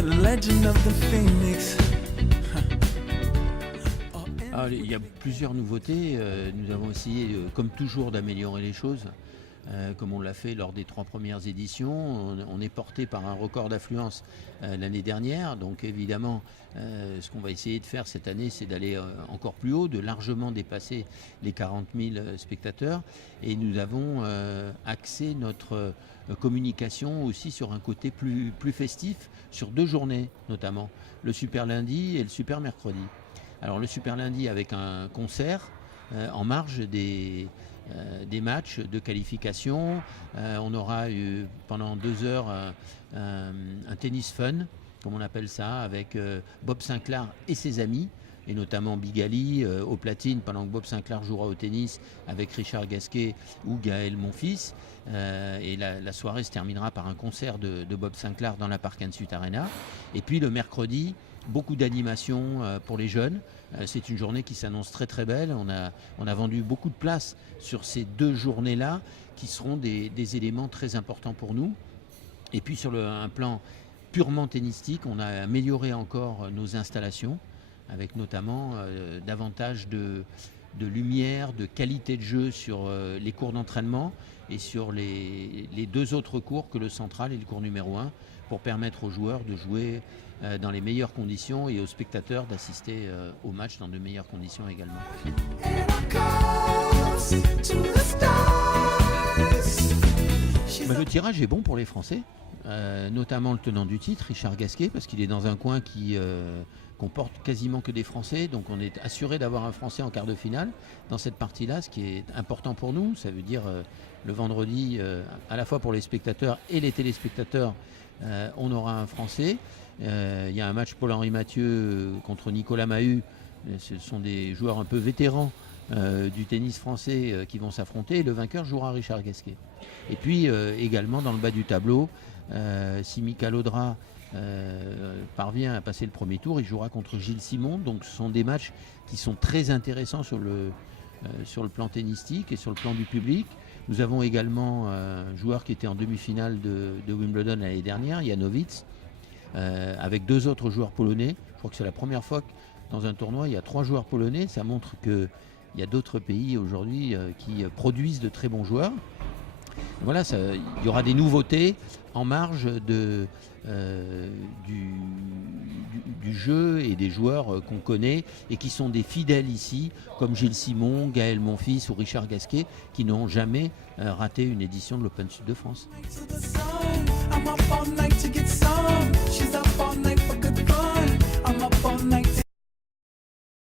the legend of the phoenix. Alors, il y a plusieurs nouveautés. Nous avons essayé, comme toujours, d'améliorer les choses. Comme on l'a fait lors des 3 premières éditions. On est porté par un record d'affluence l'année dernière. Donc évidemment, ce qu'on va essayer de faire cette année, c'est d'aller encore plus haut, de largement dépasser les 40 000 spectateurs. Et nous avons axé notre communication aussi sur un côté plus festif, sur 2 journées notamment, le Super Lundi et le Super Mercredi. Alors le Super Lundi avec un concert en marge des matchs de qualification. On aura eu pendant 2 heures un tennis fun, comme on appelle ça, avec Bob Sinclair et ses amis, et notamment Big Ali au platine, pendant que Bob Sinclair jouera au tennis avec Richard Gasquet ou Gaël Monfils. Et la soirée se terminera par un concert de Bob Sinclair dans la Park & Suite Arena. Et puis le mercredi, beaucoup d'animations pour les jeunes. C'est une journée qui s'annonce très très belle. On a vendu beaucoup de places sur ces 2 journées-là qui seront des éléments très importants pour nous. Et puis sur un plan purement tennistique, on a amélioré encore nos installations avec notamment davantage de lumière, de qualité de jeu sur les cours d'entraînement et sur les 2 autres cours que le central et le cours numéro 1 pour permettre aux joueurs de jouer dans les meilleures conditions et aux spectateurs d'assister au match dans de meilleures conditions également. Le tirage est bon pour les Français, notamment le tenant du titre, Richard Gasquet, parce qu'il est dans un coin qui comporte quasiment que des Français, donc on est assuré d'avoir un Français en quart de finale dans cette partie-là, ce qui est important pour nous. Ça veut dire le vendredi, à la fois pour les spectateurs et les téléspectateurs, on aura un Français. Il y a un match Paul-Henri Mathieu contre Nicolas Mahut. Ce sont des joueurs un peu vétérans du tennis français qui vont s'affronter. Et le vainqueur jouera Richard Gasquet. Et puis également dans le bas du tableau, si Mika Laudra parvient à passer le premier tour, il jouera contre Gilles Simon. Donc ce sont des matchs qui sont très intéressants sur le plan tennistique et sur le plan du public. Nous avons également un joueur qui était en demi-finale de Wimbledon l'année dernière, Janowicz, avec 2 autres joueurs polonais. Je crois que c'est la première fois que dans un tournoi, il y a 3 joueurs polonais. Ça montre qu'il y a d'autres pays aujourd'hui qui produisent de très bons joueurs. Voilà, il y aura des nouveautés en marge du jeu et des joueurs qu'on connaît et qui sont des fidèles ici, comme Gilles Simon, Gaël Monfils ou Richard Gasquet, qui n'ont jamais raté une édition de l'Open Sud de France.